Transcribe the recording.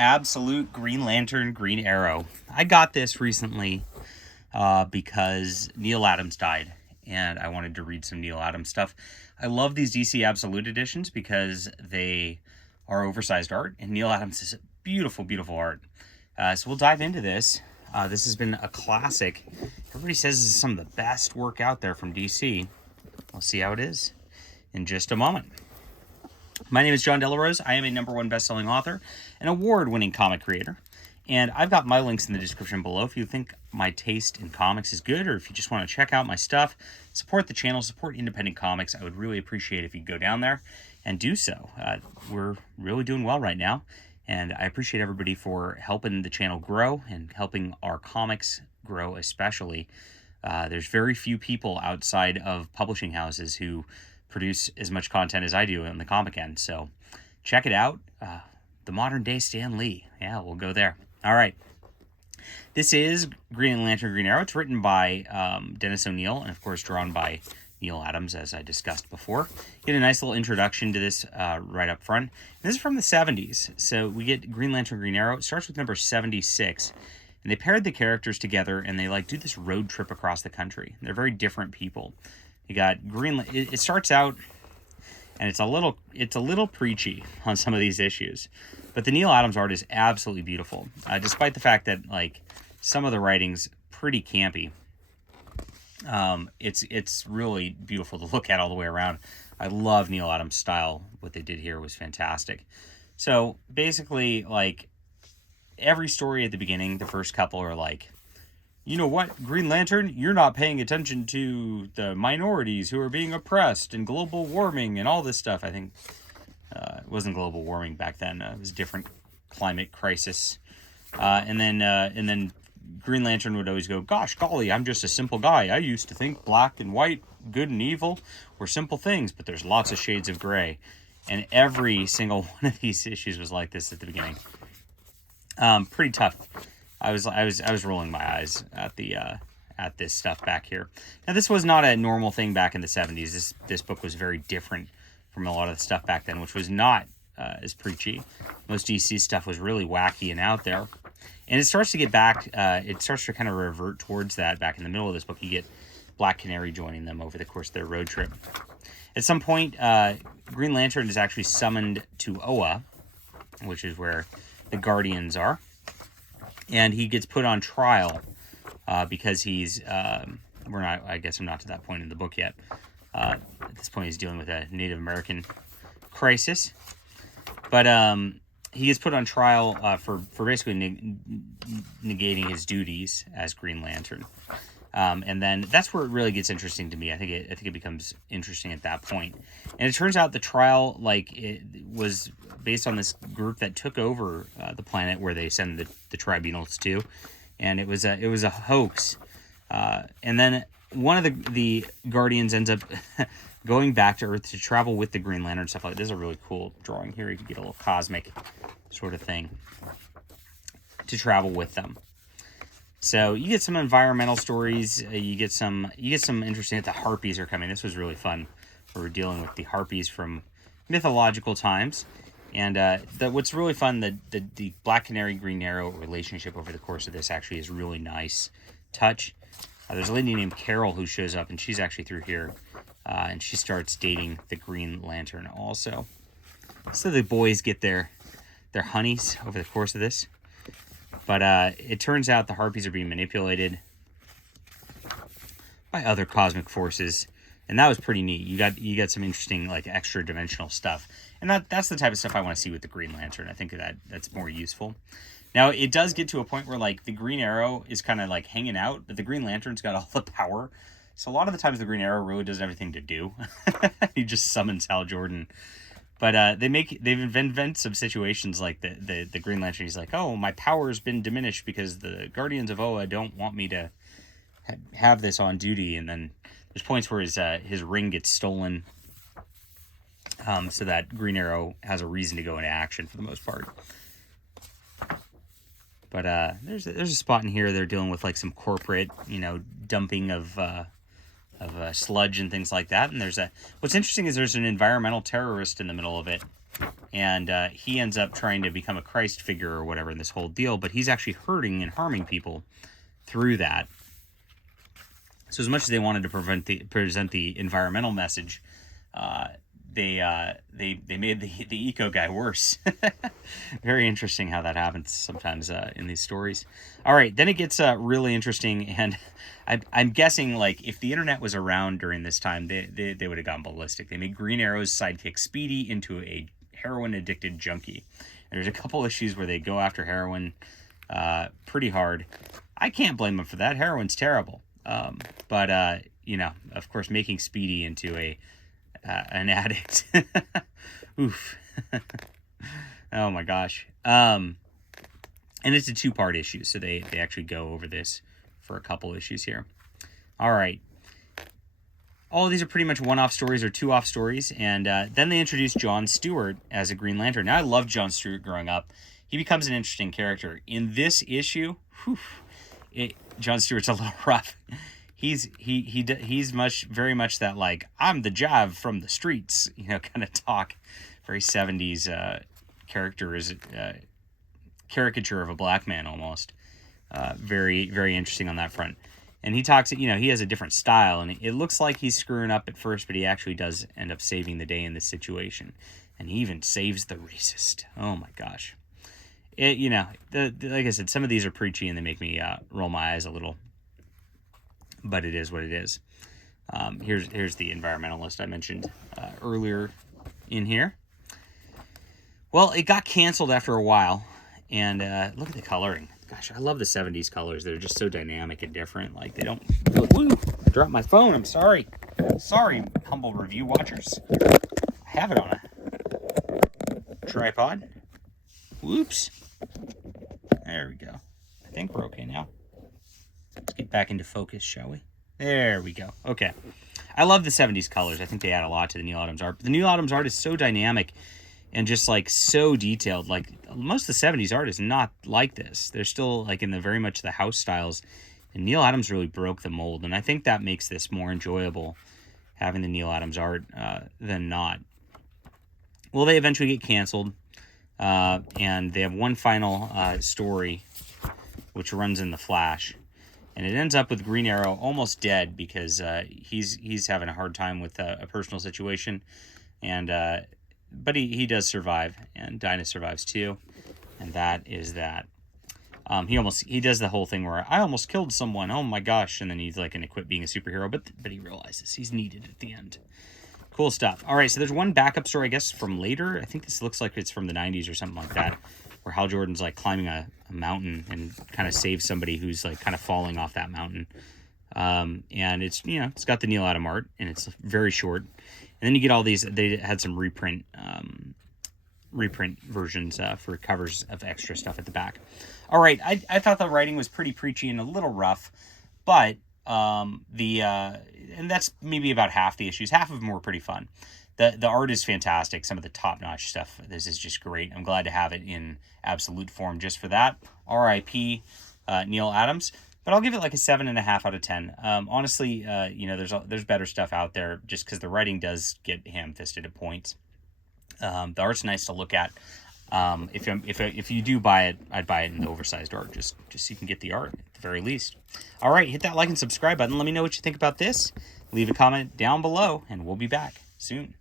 Absolute Green Lantern Green Arrow. I got this recently because Neal Adams died, and I wanted to read some Neal Adams stuff. I love these DC Absolute editions because they are oversized art, and Neal Adams is beautiful, beautiful art. So we'll dive into this. This has been a classic. Everybody says this is some of the best work out there from DC. We'll see how it is in just a moment. My name is John Delarose. I am a #1 best-selling author, an award-winning comic creator, and I've got my links in the description below if you think my taste in comics is good, or if you just want to check out my stuff, support the channel, support independent comics. I would really appreciate if you go down there and do so. We're really doing well right now, and I appreciate everybody for helping the channel grow and helping our comics grow especially. There's very few people outside of publishing houses who produce as much content as I do on the comic end. So check it out. The modern day Stan Lee. Yeah, we'll go there. All right. This is Green Lantern Green Arrow. It's written by Dennis O'Neil and, of course, drawn by Neal Adams, as I discussed before. Get a nice little introduction to this right up front. This is from the 70s. So we get Green Lantern Green Arrow. It starts with number 76. And they paired the characters together, and they do this road trip across the country. They're very different people. You got it starts out, and it's a little preachy on some of these issues, but the Neal Adams art is absolutely beautiful, despite the fact that some of the writing's pretty campy. It's really beautiful to look at all the way around. I love Neal Adams' style. What they did here was fantastic. So basically, every story at the beginning, the first couple are you know what, Green Lantern, you're not paying attention to the minorities who are being oppressed and global warming and all this stuff. I think it wasn't global warming back then. It was a different climate crisis. And then Green Lantern would always go, gosh, golly, I'm just a simple guy. I used to think black and white, good and evil were simple things, but there's lots of shades of gray. And every single one of these issues was like this at the beginning. Pretty tough. I was rolling my eyes at this stuff back here. Now, this was not a normal thing back in the 70s. This book was very different from a lot of the stuff back then, which was not as preachy. Most DC stuff was really wacky and out there. And it starts to get back, it starts to kind of revert towards that back in the middle of this book. You get Black Canary joining them over the course of their road trip. At some point, Green Lantern is actually summoned to Oa, which is where the Guardians are. And he gets put on trial because he's, I guess I'm not to that point in the book yet. At this point, he's dealing with a Native American crisis. But he gets put on trial for basically negating his duties as Green Lantern. And then that's where it really gets interesting to me. I think it becomes interesting at that point. And it turns out the trial, it was based on this group that took over the planet where they send the tribunals to, and it was a hoax. And then one of the Guardians ends up going back to Earth to travel with the Green Lantern stuff. This is a really cool drawing here. You can get a little cosmic sort of thing to travel with them. So you get some environmental stories. You get some interesting. The Harpies are coming. This was really fun. We're dealing with the Harpies from mythological times, and what's really fun, the Black Canary Green Arrow relationship over the course of this actually is really nice touch. There's a lady named Carol who shows up, and she's actually through here, and she starts dating the Green Lantern also. So the boys get their honeys over the course of this. But it turns out the Harpies are being manipulated by other cosmic forces, and that was pretty neat. You got some interesting extra dimensional stuff, and that's the type of stuff I want to see with the Green Lantern. I think that's more useful. Now it does get to a point where the Green Arrow is kind of hanging out, but the Green Lantern's got all the power. So a lot of the times the Green Arrow really doesn't have anything to do. He just summons Hal Jordan. But they've invented some situations like the Green Lantern. He's like, oh, my power's been diminished because the Guardians of Oa don't want me to have this on duty. And then there's points where his ring gets stolen, so that Green Arrow has a reason to go into action for the most part. But there's a spot in here they're dealing with some corporate, dumping of sludge and things like that. And what's interesting is there's an environmental terrorist in the middle of it And he ends up trying to become a Christ figure or whatever in this whole deal, but he's actually hurting and harming people through that. So as much as they wanted to present the environmental message, they made the eco guy worse. Very interesting how that happens sometimes in these stories. All right, then it gets really interesting, and I'm guessing, like, if the internet was around during this time, they would have gone ballistic. They made Green Arrow's sidekick Speedy into a heroin addicted junkie. And there's a couple issues where they go after heroin pretty hard. I can't blame them for that. Heroin's terrible. But you know, of course, making Speedy into an addict. Oof. Oh my gosh. And it's a 2-part issue, so they actually go over this for a couple issues here. All right. All of these are pretty much one-off stories or two-off stories, and then they introduce John Stewart as a Green Lantern. Now, I loved John Stewart growing up. He becomes an interesting character. In this issue, John Stewart's a little rough. He's very much that, like, I'm the Jav from the streets, you know, kind of talk. Very 70s caricature of a black man almost. Very, very interesting on that front. And he talks, you know, he has a different style, and it looks like he's screwing up at first, but he actually does end up saving the day in this situation. And he even saves the racist. Oh my gosh. You know, like I said, some of these are preachy and they make me roll my eyes a little. But it is what it is. Here's the environmentalist I mentioned earlier in here. Well, it got canceled after a while. And look at the coloring. Gosh, I love the 70s colors. They're just so dynamic and different. Like, they don't... Woo! I dropped my phone. I'm sorry. Sorry, humble review watchers. I have it on a tripod. Whoops. There we go. I think we're okay now. Let's get back into focus, shall we? There we go. Okay. I love the 70s colors. I think they add a lot to the Neal Adams art. But the Neal Adams art is so dynamic and just, like, so detailed. Like, most of the 70s art is not like this. They're still, like, in the very much the house styles. And Neal Adams really broke the mold. And I think that makes this more enjoyable, having the Neal Adams art, than not. Well, they eventually get canceled. And they have one final story, which runs in the Flash. And it ends up with Green Arrow almost dead because he's having a hard time with a personal situation. And... but he does survive, and Dinah survives too, and that is that. He does the whole thing where I almost killed someone. Oh my gosh! And then he's like going to quit being a superhero, but he realizes he's needed at the end. Cool stuff. All right, so there's one backup story, I guess, from later. I think this looks like it's from the 90s or something like that, where Hal Jordan's like climbing a mountain and kind of saves somebody who's like kind of falling off that mountain. And it's, you know, it's got the Neal Adams art, and it's very short. And then you get all these, they had some reprint versions for covers of extra stuff at the back. All right, I thought the writing was pretty preachy and a little rough, but and that's maybe about half the issues. Half of them were pretty fun. The art is fantastic. Some of the top-notch stuff. This is just great. I'm glad to have it in absolute form just for that. R.I.P. Neal Adams. But I'll give it like a 7.5 out of 10. Honestly, you know, there's better stuff out there just because the writing does get ham-fisted at points. The art's nice to look at. If you do buy it, I'd buy it in the oversized art just so you can get the art at the very least. All right, hit that like and subscribe button. Let me know what you think about this. Leave a comment down below, and we'll be back soon.